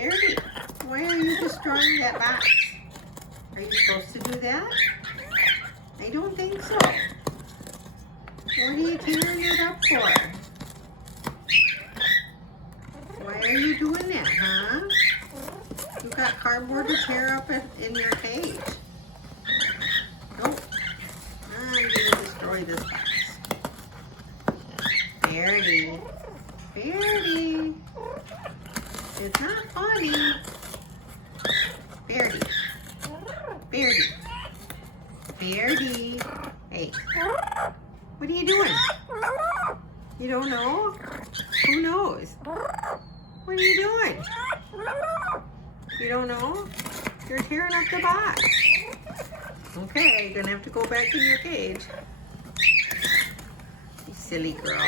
Verity, why are you destroying that box? Are you supposed to do that? I don't think so. What are you tearing it up for? Why are you doing that, huh? You got cardboard to tear up in your cage. Nope. I'm going to destroy this box. Verity. Verity. It's not funny. Verity. Verity. Verity. Hey. What are you doing? You don't know? Who knows? What are you doing? You don't know? You're tearing up the box. Okay, you're gonna have to go back in your cage. You silly girl.